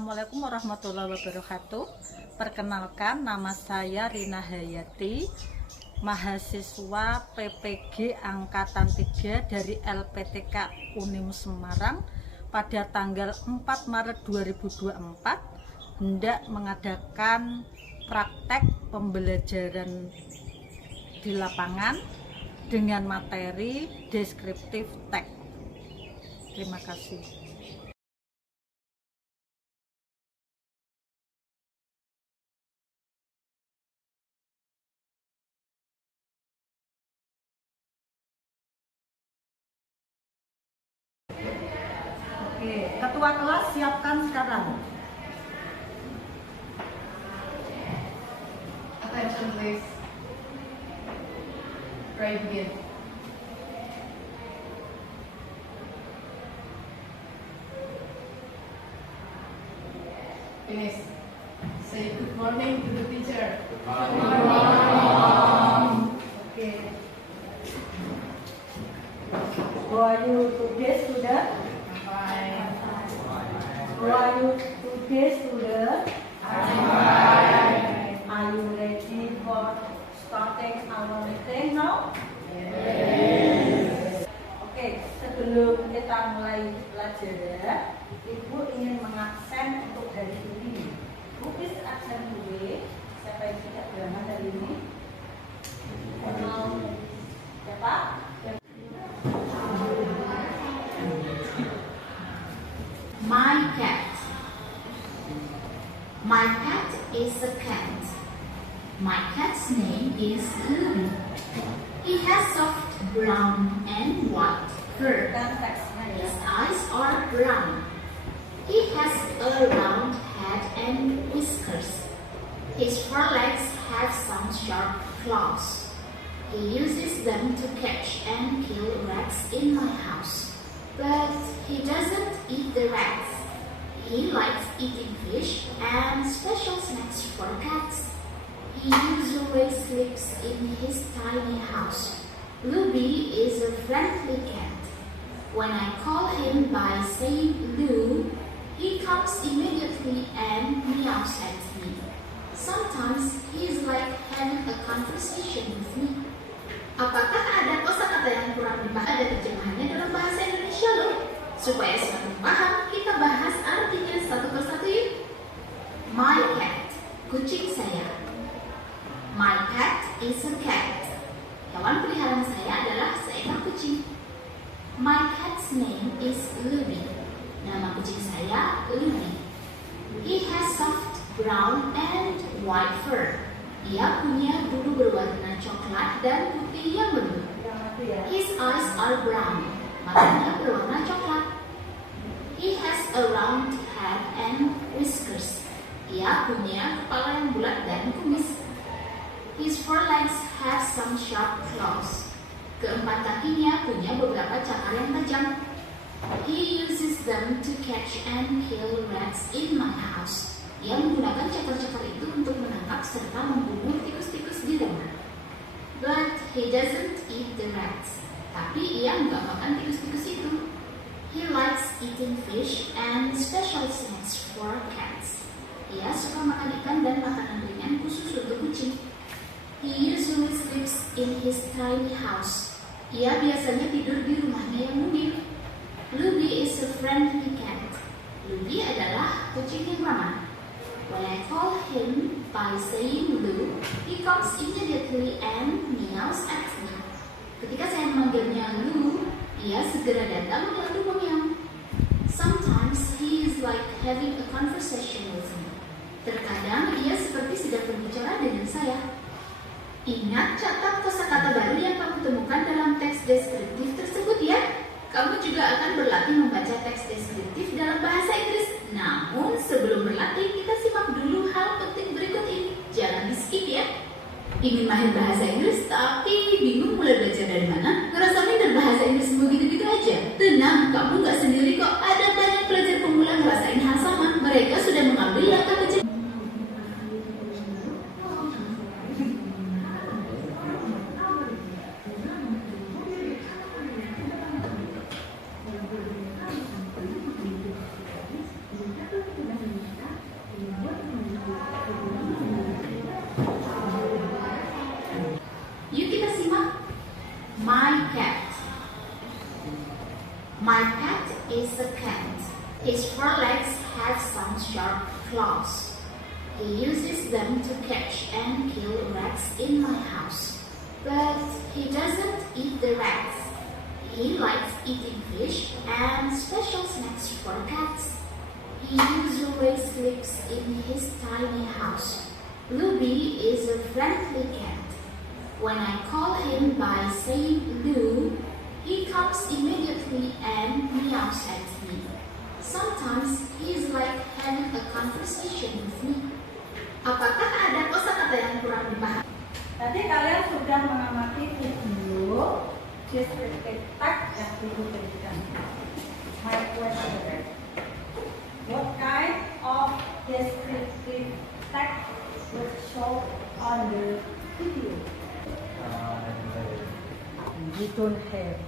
Assalamualaikum warahmatullahi wabarakatuh. Perkenalkan, nama saya Rina Hayati, mahasiswa PPG Angkatan 3 dari LPTK Unim Semarang. Pada tanggal 4 Maret 2024 hendak mengadakan praktek pembelajaran di lapangan dengan materi deskriptif teks. Terima kasih. Oke, ketua kelas siapkan sekarang. Attention please. Try begin. Finish. Say good morning to the teacher. Good morning. Okay. How are you today, student? Fine. How are you today, student? Fine. Are you ready for starting our meeting now? Yes. Oke, sebelum kita mulai pelajaran, Ibu ingin mengabsen untuk hari ini. Who is absent today? Siapa yang tidak berangkat hari ini? Siapa? My cat. My cat is a cat. My cat's name is Louie. He has soft brown and white fur. Dan teksnya ya. His eyes are brown. He has a round head and whiskers. His forelegs have some sharp claws. He uses them to catch and kill rats in my house. But he doesn't eat the rats. He likes eating fish and special snacks for cats. He usually sleeps in his tiny house. Louie is a friendly cat. When I call him by saying Lou, he comes immediately and meows at me. Sometimes he is like having a conversation with me. Apakah ada kosakata yang kurang dipahami? Ada terjemahannya dalam bahasa Indonesia loh. Supaya semakin paham, kita bahas artinya satu persatu yuk. My cat, kucing saya. My cat is a cat. Hewan peliharaan saya adalah seekor kucing. My cat's name is Louie. Nama kucing saya Louie. He has soft brown and white fur. Dia punya bulu berwarna coklat dan putih yang lembut. His eyes are brown. Matanya berwarna coklat. He has a round head and whiskers. Dia punya kepala yang bulat dan kumis. His forelegs have some sharp claws. Keempat kakinya punya beberapa cakar yang tajam. He uses them to catch and kill rats in my house. Dia menggunakan cakar-cakar itu untuk menangkap serta membunuh tikus-tikus di rumah. But he doesn't eat the rats. Tapi ia nggak makan tikus-tikus itu. He likes eating fish and special snacks for cats. Ia suka makan ikan dan makanan ringan khusus untuk kucing. He usually sleeps in his tiny house. Ia biasanya tidur di rumahnya yang mungil. Louie is a friendly cat. Louie adalah kucing yang ramah. When I call him by saying Lou, he comes immediately and meows at me. Ketika saya memanggilnya Lou, ia segera datang lalu meow. Sometimes he is like having a conversation with me. Terkadang ia seperti sedang berbicara dengan saya. Ingat catat kosakata baru yang kamu temukan dalam teks deskriptif tersebut ya. Kamu juga akan berlatih membaca teks deskriptif dalam bahasa Inggris. Namun sebelum berlatih, kita simak dulu hal penting berikut ini. Jangan di skip ya. Ingin mahir bahasa Inggris tapi bingung mulai belajar dari mana? Ngerasa minder bahasa Inggris begitu-gitu aja? Tenang, kamu gak sendiri kok. Ada banyak pelajar pemula ngerasain hal sama. Mereka sudah mengambil langkah kecil. My pet is a cat. His forelegs have some sharp claws. He uses them to catch and kill rats in my house. But he doesn't eat the rats. He likes eating fish and special snacks for cats. He usually sleeps in his tiny house. Bluebee is a friendly cat. When I call him by saying Blue, he comes immediately and meows at me. Sometimes he is like having a conversation with me. Apakah ada kosakata yang kurang dipahami? Tadi kalian sudah mengamati video descriptive text yang Ibu berikan. My question: what kind of descriptive text was shown on the video? You don't have.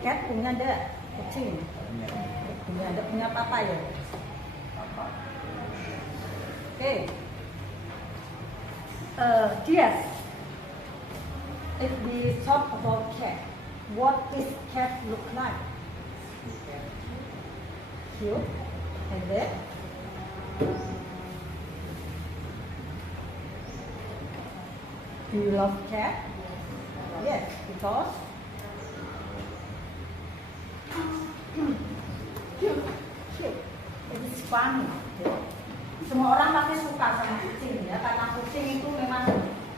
Cat punya ada, kucing punya ada, punya papa ya. Okay. Yes. If we talk about cat, what is cat look like? Cute, and then do you love cat? Yes, because cute. It is funny. Semua orang pasti suka sama kucing ya, karena kucing itu memang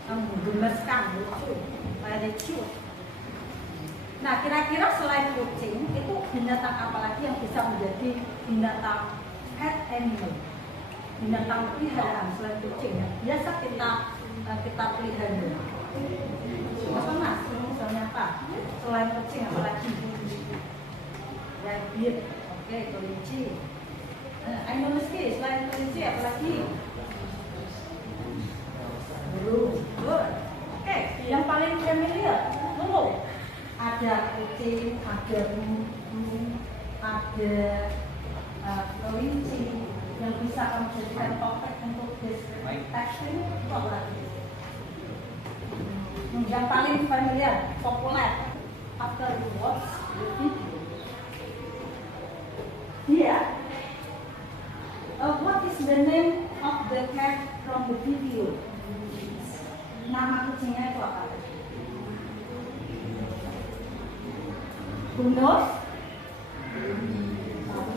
menggemeskan, lucu, very cute. Nah, kira-kira selain kucing itu binatang apa lagi yang bisa menjadi binatang pet animal, binatang peliharaan selain kucing ya? Biasa kita pelihara. Apa mas? Misalnya apa? Selain kucing apa lagi? Rabbit, oke, kelinci. Ayo meski selain kelinci apa lagi? Burung. Good. Oke, yang paling familiar, burung. Ada kucing, ada burung, ada kelinci yang bisa kamu jadikan topik untuk descriptive text ini itu apa lagi? Yang paling familiar, populer. After you watch the video. Here, what is the name of the cat from the video? Nama kucingnya itu apa? Who knows?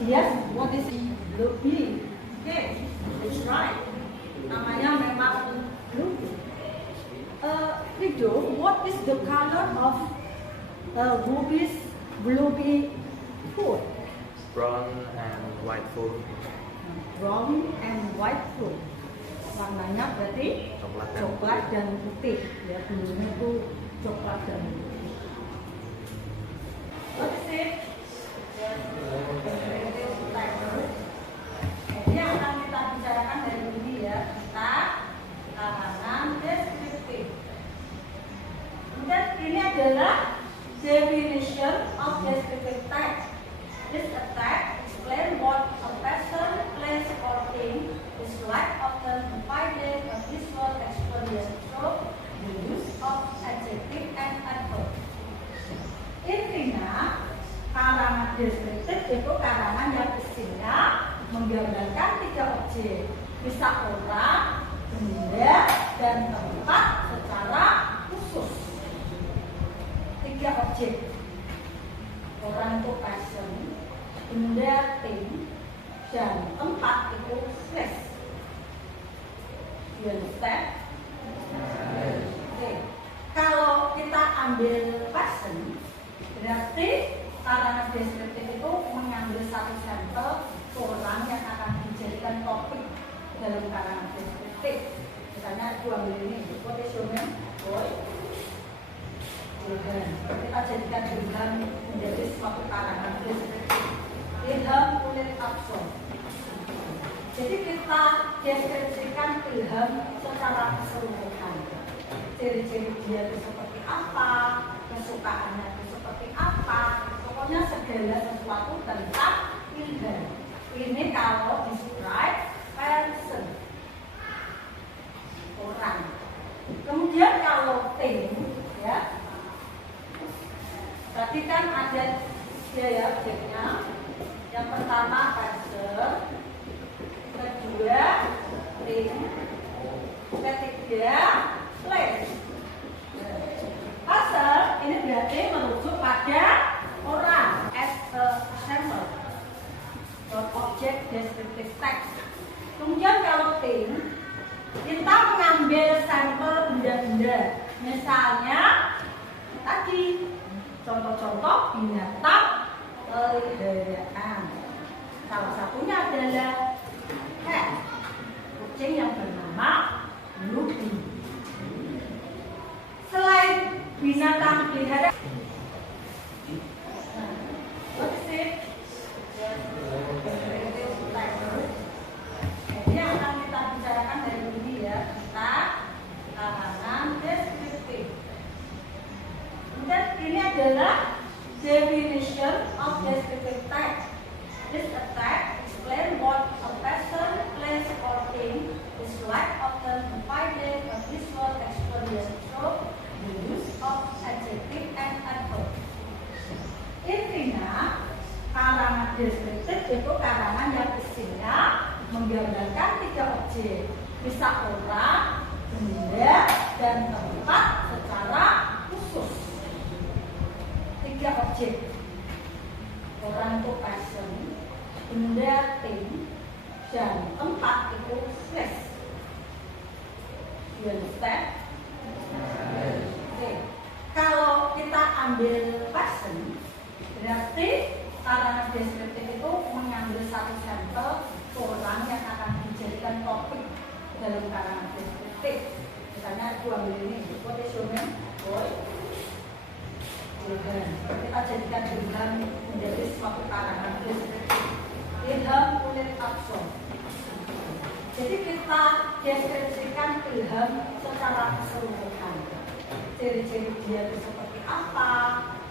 Yes, what is Bluebee? Okay, that's right. Namanya memang Bluebee. Rido, what is the color of Bluebee food? Brown and white food. Brown and white food. Warnanya berarti coklat dan putih. Ya, bulunya itu coklat dan putih. What is it? Ini akan kita bicarakan dari ini ya. Kita karangan descriptive. Dan ini adalah definition of descriptive text. This attack explains what a person, place, or thing is like, often provided a visual experience through the use of adjective and adverb. Intinya, karangan deskriptif itu karangan yang isinya menggambarkan 3 objek, bisa orang, benda, dan tempat secara khusus. 3 objek, orang itu person, benda, thing, dan tempat itu place. You understand? Oke. Kalau kita ambil person, berarti karangan deskriptif itu mengambil satu sampel orang yang akan dijadikan topik dalam karangan deskriptif. Misalnya aku ambil ini, what is your name? Boy. Ilham. Kita jadikan Ilham menjadi suatu karangan deskriptif. Ilham kulit absorb. Jadi kita deskripsikan Ilham secara keseluruhan. Ciri-ciri dia itu seperti apa, kesukaannya itu seperti apa, pokoknya segala sesuatu tentang Ilham. Ini kalau describe person, orang. Kemudian kalau thing, ya, perhatikan ada biaya objeknya. Yang pertama parcel, kedua thing, ketiga place. Parcel ini berarti merujuk pada orang as a sample. Object descriptive text. Kemudian kalau thing, kita mengambil sampel benda-benda. Misalnya tadi contoh-contoh binatang peliharaan. Salah satunya adalah cat, kucing yang bernama Lucky. Selain binatang peliharaan, ini akan kita bicarakan dari ini ya, kita karangan deskriptif. Dan ini adalah definition of descriptive text. This text explains what a person, place, or thing is like, often provided a visual experience through the use of adjective and adverb. Intinya, karangan deskriptif itu karangan yang isinya menggambarkan 3 objek, bisa orang, benda, dan tempat secara khusus. 3 objek, orang itu person, benda thing, dan tempat itu place. You understand? Oke. Kalau kita ambil person, berarti karangan deskriptif itu mengambil satu sampel orang yang akan dijadikan topik dalam karangan deskriptif. Misalnya aku ambil ini, what is your name? Boy. Kita jadikan Ilham menjadi suatu karangan deskriptif. Ilham kulit abson. Jadi kita deskripsikan Ilham secara keseluruhan. Ciri-ciri dia itu seperti apa,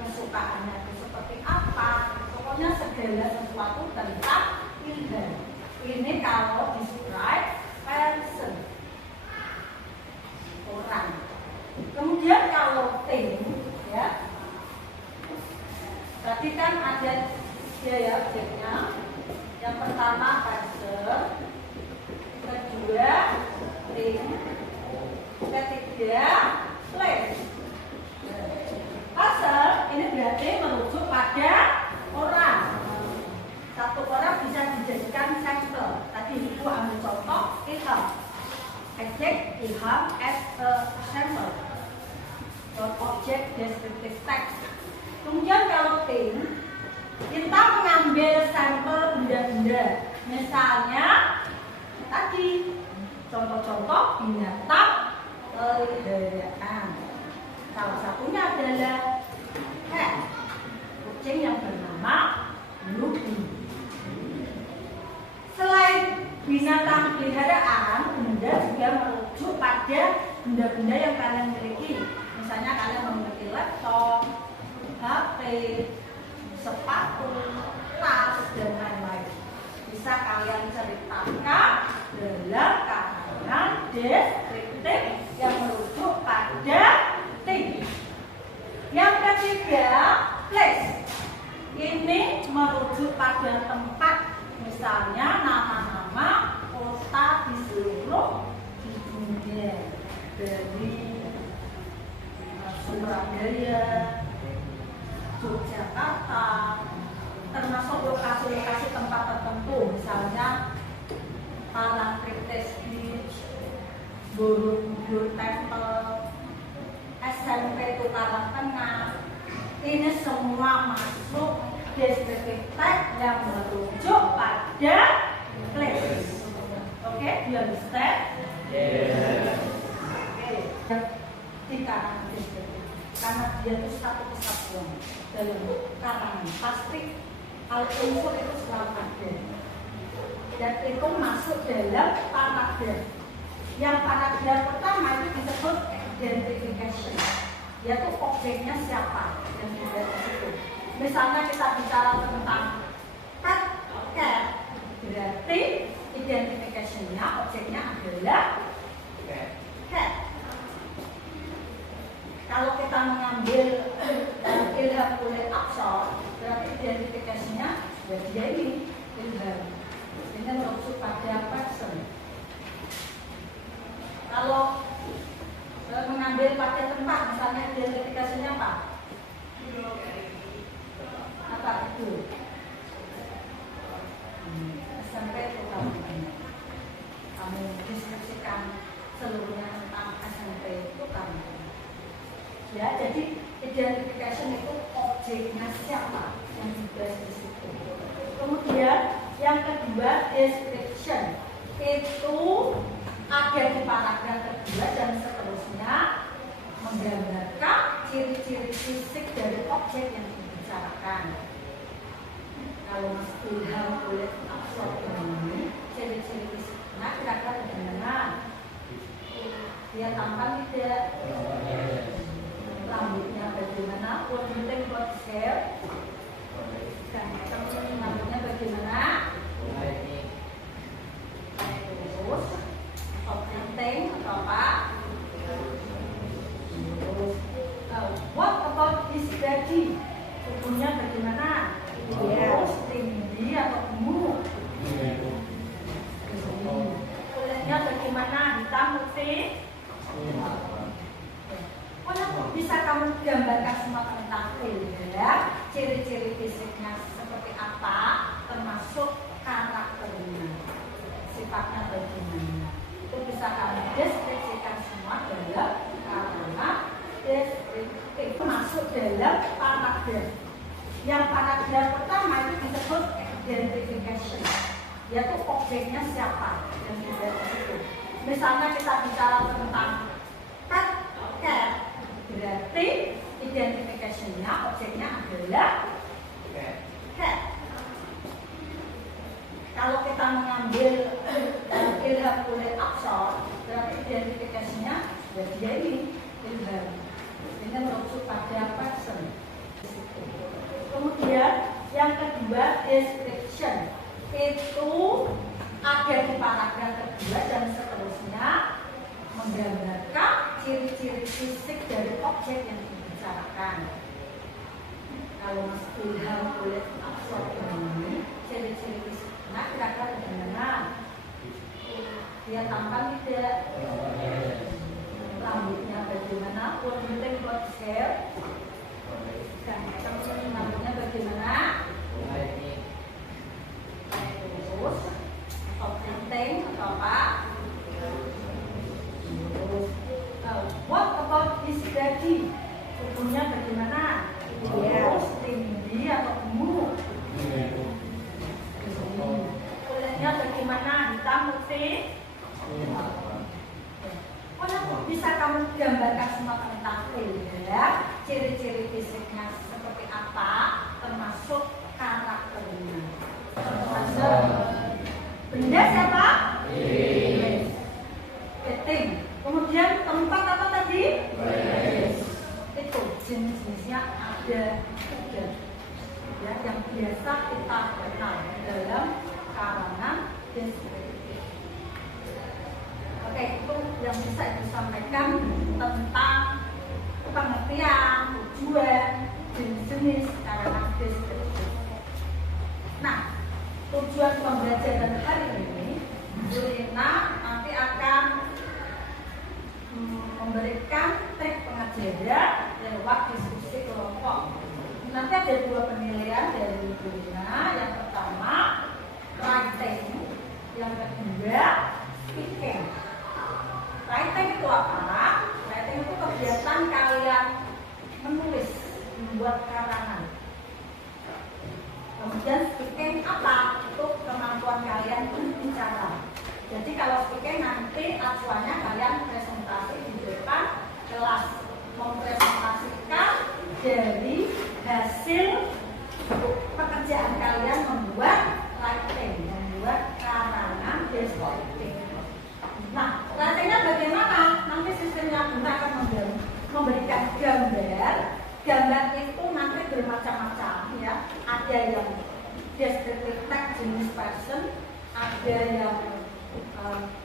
kesukaannya itu seperti apa, pokoknya segala sesuatu tentang Ilham. Ini kalau describe person, orang. Kemudian kalau thing, ya, berarti kan ada biaya objeknya. Yang pertama person, kedua thing, ketiga place. Parcel ini berarti merujuk pada orang. Satu orang bisa dijadikan sampel. Tadi Ibu ambil contoh Ilham. Object Ilham as a sample. Object descriptive text. Kemudian kalau thing, kita mengambil sampel benda-benda. Misalnya tadi contoh-contoh binatang peliharaan. Salah satunya adalah cat, kucing yang bernama Lucky. Selain binatang peliharaan, benda juga merujuk pada benda-benda yang kalian miliki. Misalnya kalian memiliki laptop, HP, sepatu, tas, dan lain-lain. Bisa kalian ceritakan dalam karangan deskriptif yang merujuk pada thing. Yang ketiga, place. Ini merujuk pada tempat, misalnya nama-nama kota di seluruh dunia, dari Surabaya, Yogyakarta, termasuk lokasi-lokasi tempat tertentu, misalnya Parangtritis Beach, Borobudur Temple, SMP Tukaran Tengah. Ini semua masuk descriptive text yang merujuk pada place. Oke, do you understand? Yeah. Oke. Di karangan deskriptif, karena dia itu satu kesatuan dalam karangan, pasti hal unsur itu selalu ada. Dan itu masuk dalam paragraf. Yang paragraf pertama itu disebut identification, yaitu objeknya siapa yang ada di situ. Misalnya kita bicara tentang cat, berarti identification-nya, objeknya adalah cat. Kalau kita mengambil ilham oleh Aksor, berarti identifikasinya ya dia ini ilham. Ini merujuk pada person. Kalau mengambil pada tempat, misalnya identifikasinya apa? Apa itu? Sampai itu kamu deskripsikan seluruhnya tentang SMP itu kamu. Ya, jadi identification itu objeknya siapa yang dibahas di situ. Kemudian yang kedua description itu ada di paragraf kedua dan seterusnya menggambarkan ciri-ciri fisik dari objek yang dibicarakan. Kalau Mas Ilham oleh Aksor ini ciri-ciri fisiknya kira-kira bagaimana? Dia tampan tidak? Rambutnya bagaimana? What do you think about his hair? Rambutnya bagaimana? Terus atau penting atau apa? What about his body? Tubuhnya bagaimana? Terus tinggi atau gemuk? Kulitnya bagaimana? Hitam putih? Bisa kamu gambarkan semua tentang ilham, ciri-ciri fisiknya seperti apa, termasuk karakternya, sifatnya bagaimana. Itu bisa kamu deskripsikan semua dalam kalimat deskriptif. Masuk dalam paragraf. Yang paragraf pertama itu disebut identification, yaitu objeknya siapa yang dibahas di situ. Misalnya kita bicara tentang cat, berarti identifikasinya objeknya adalah cat. Kalau kita mengambil ilham oleh Aksor, berarti identifikasinya ya dia ini ilham. Ini merujuk pada person. Kemudian yang kedua description itu ada di paragraf kedua dan seterusnya menggambarkan ciri-ciri fisik dari objek yang dibicarakan. Kalau Mas Ilham oleh Aksor ini ciri-ciri fisiknya kira-kira bagaimana? Dia tampan tidak? Rambutnya bagaimana? What do you think about his hair? Rambutnya bagaimana? Terus atau penting atau apa? What about his body? Tubuhnya bagaimana? Terus tinggi atau gemuk? Kulitnya bagaimana? Hitam putih? Bisa kamu gambarkan semua tentang ilham, ciri-ciri fisiknya seperti apa, termasuk karakternya. Termasuk benda siapa? Keting. Kemudian tempat apa tadi? Itu jenis-jenisnya ada tiga, ya, yang biasa kita kenal dalam karangan deskriptif. Oke, itu yang bisa disampaikan tentang pengertian, tujuan, jenis-jenis karangan deskriptif. Nah, tujuan pembelajaran hari ini, Bu Rina nanti akan memberikan trik pengajaran lewat diskusi kelompok. Nanti ada dua penilaian dari Bu Rina. Yang pertama writing, yang kedua speaking. Writing itu apa? Writing itu kegiatan kalian menulis, membuat karangan. Kemudian speaking apa? Itu kemampuan kalian berbicara. Jadi kalau speaking nanti acuannya kalian presentasi di depan kelas, mempresentasikan dari hasil pekerjaan kalian membuat writing, membuat karangan deskriptif. Nah, writingnya bagaimana? Nanti sistemnya kita akan memberikan gambar. Gambar itu nanti bermacam-macam, ya. Ada yang descriptive text jenis person, ada yang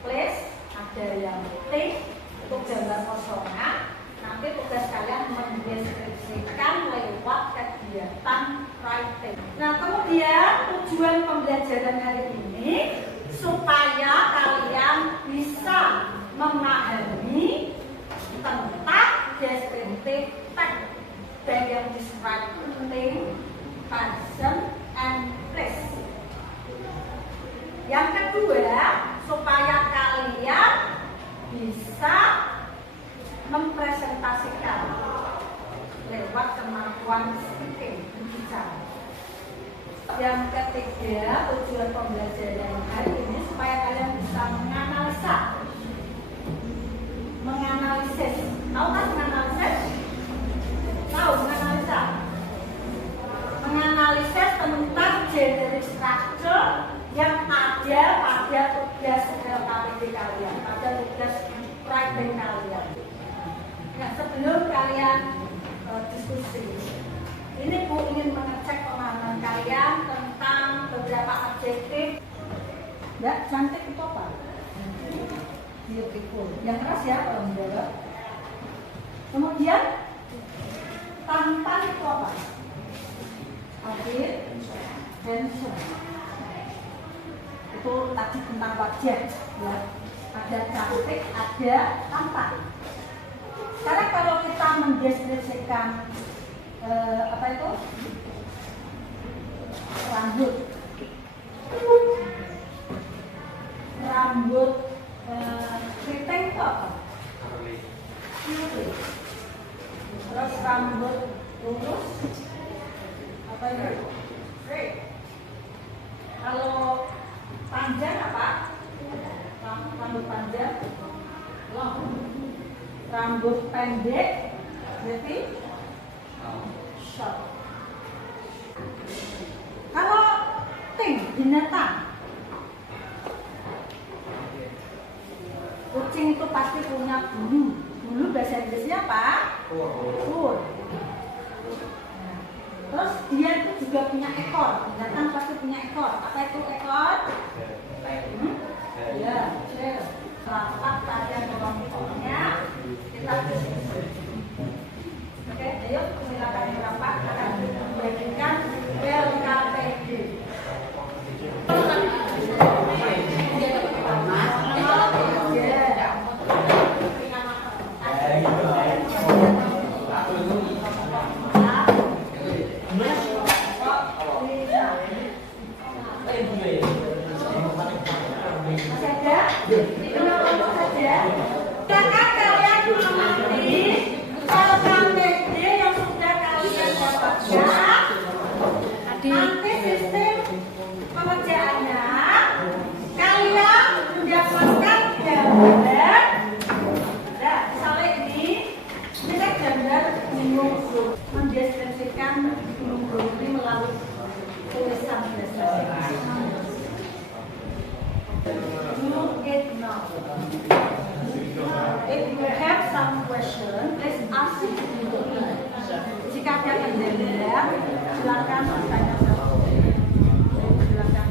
place, ada yang thing, untuk gambar kosongan. nanti tugas kalian mendeskripsikan lewat kegiatan writing. Nah, kemudian tujuan pembelajaran hari ini supaya kalian bisa memahami tentang descriptive text, baik yang describing person and place. Yang kedua, supaya kalian bisa mempresentasikan lewat kemampuan speaking, berbicara. Yang ketiga, tujuan pembelajaran hari ini supaya kalian bisa menganalisis. Tahu kan menganalisis? Tahu menganalisa? Menganalisis tentang generic structure yang ada pada tugas KPD kalian, pada tugas writing kalian. Nah, sebelum kalian diskusi, ini Bu ingin mengecek pemahaman kalian tentang beberapa adjektif. Ya, cantik itu apa? Beautiful. Yang keras ya kalau menjawab. Kemudian tampan itu apa? Appeal, handsome. Itu tadi tentang wajah, ya. Ada cantik, ada tampan. Sekarang kalau kita mendeskripsikan apa itu? Rambut keriting itu apa? Terus rambut lurus apa itu? Straight. Kalau panjang apa? Rambut panjang long. Rambut pendek berarti short. Kalau binatang, kucing itu pasti punya bulu. Bulu bahasa Inggrisnya apa? Fur. Terus dia itu juga punya ekor. Binatang pasti punya ekor. Apa itu ekor? Ya, share. Rapat kalian kelompoknya, kita diskusi. Oke, ayo silakan rapat akan dibagikan LKPD. Nanti sistem pengerjaannya kalian mendapatkan gambar. Nah, misalnya ini gambar gunung Bromo, mendeskripsikan gunung Bromo ini melalui tulisan bahasa Inggris. Do it now. If you have some question, please ask it. Jika ada kendala, silakan bertanya. Silakan.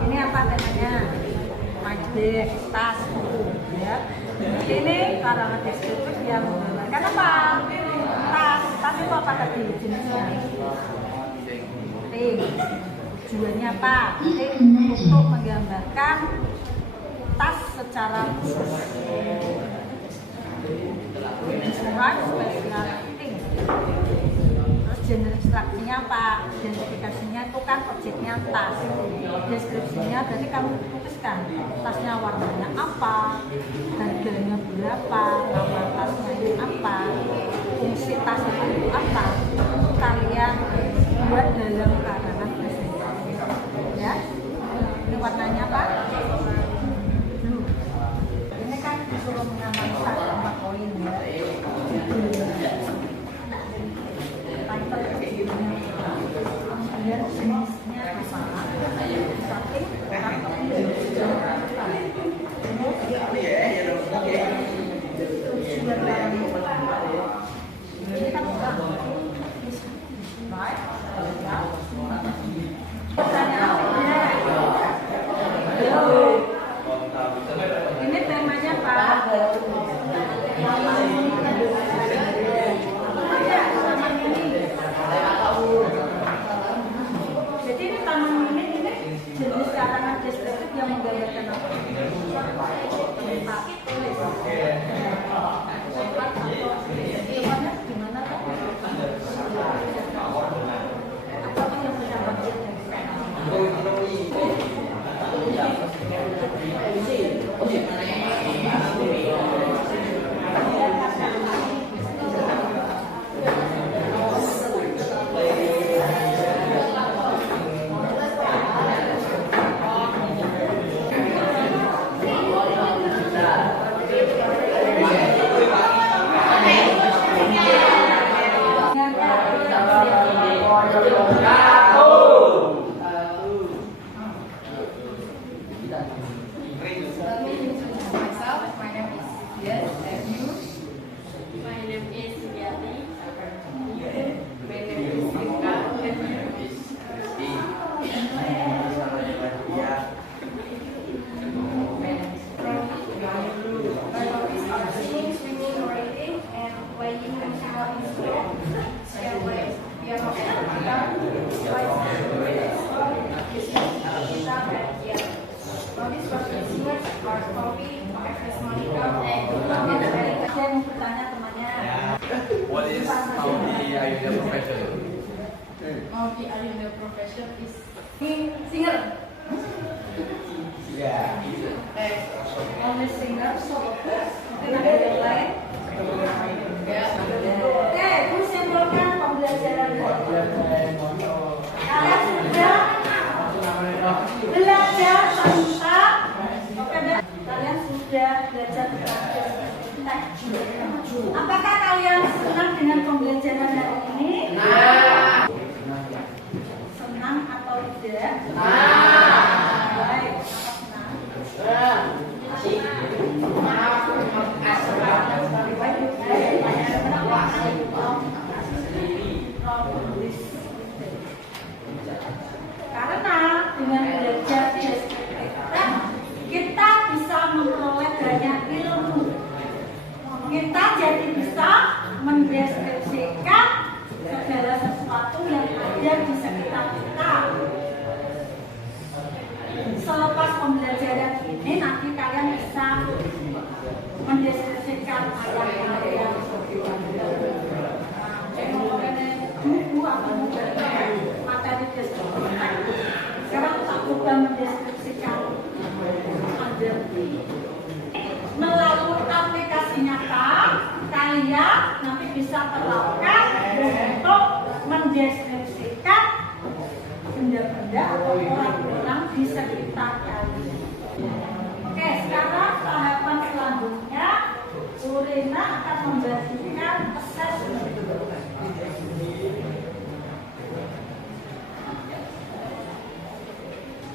Ini apa temanya? Majlis, tas, ya. Ini karangan deskriptif yang menggambarkan apa? Tas itu apa tadi jenisnya? Tujuannya apa? Untuk menggambarkan tas secara khusus. Describe special thing. Terus genre instruksinya apa? Identifikasinya itu kan objeknya tas. Deskripsinya berarti kamu tuliskan tasnya warnanya apa, harganya berapa, nama tasnya ini apa, fungsi tas itu apa. Kalian buat dalam karangan bahasa Inggris. Ya. Ini warnanya apa? Blue. Ini kan disuruh menganalisa 4 poin ya. Kemudian jenisnya apa? Saking tujuan What is Maudi Ayunda profession? Maudi Ayunda profession is Singer. Yeah. Only singer, solo. Mungkin ada yang lain? Oke, aku simpulkan pembelajaran. Kalian sudah belajar tentang, kalian sudah belajar tentang teks. Apakah kalian senang dengan pembelajaran hari ini? Senang atau tidak? Baik, senang. Karena dengan belajar kita bisa memperoleh banyak ilmu. Kita jadi bisa mendeskripsikan segala sesuatu yang ada di sekitar kita. Selepas pembelajaran ini nanti kalian bisa mendeskripsikan ayat-ayat buku atau materi deskripsi. Sekarang tak coba mendeskripsikan melalui aplikasi nyata kalian nanti bisa terapkan untuk mendeskripsikan benda-benda atau orang-orang di sekitar kalian. Oke, sekarang tahapan selanjutnya Urina akan membagikan assessment.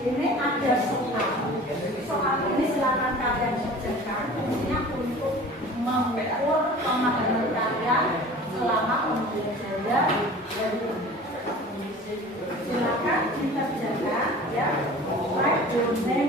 Ini ada soal ini silakan kalian kerjakan. Fungsinya untuk mengukur pemahaman kalian selama pembelajaran dari silakan dikerjakan ya. Baik domain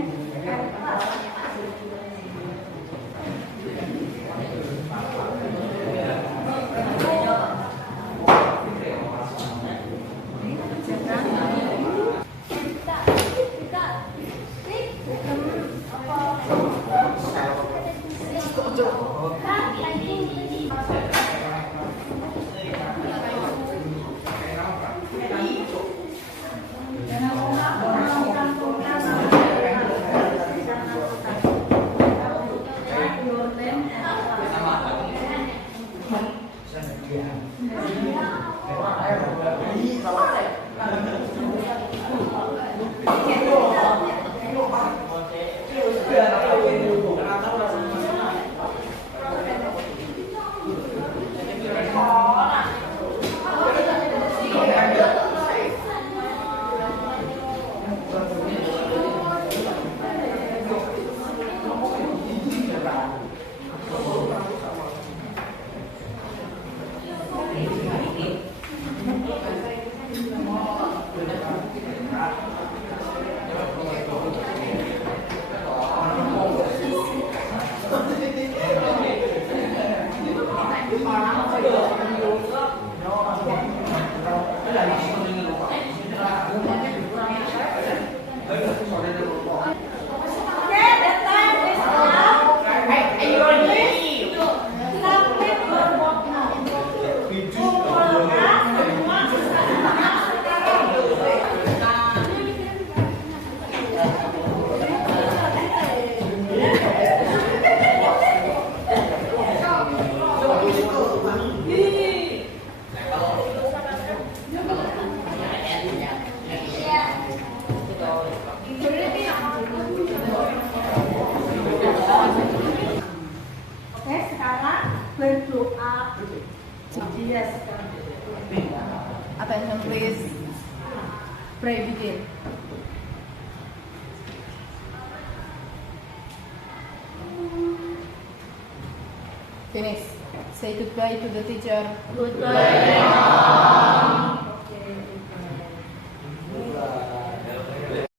berdoa. Yes. Attention please. Pray begin. Finish. Say goodbye to the teacher. Goodbye.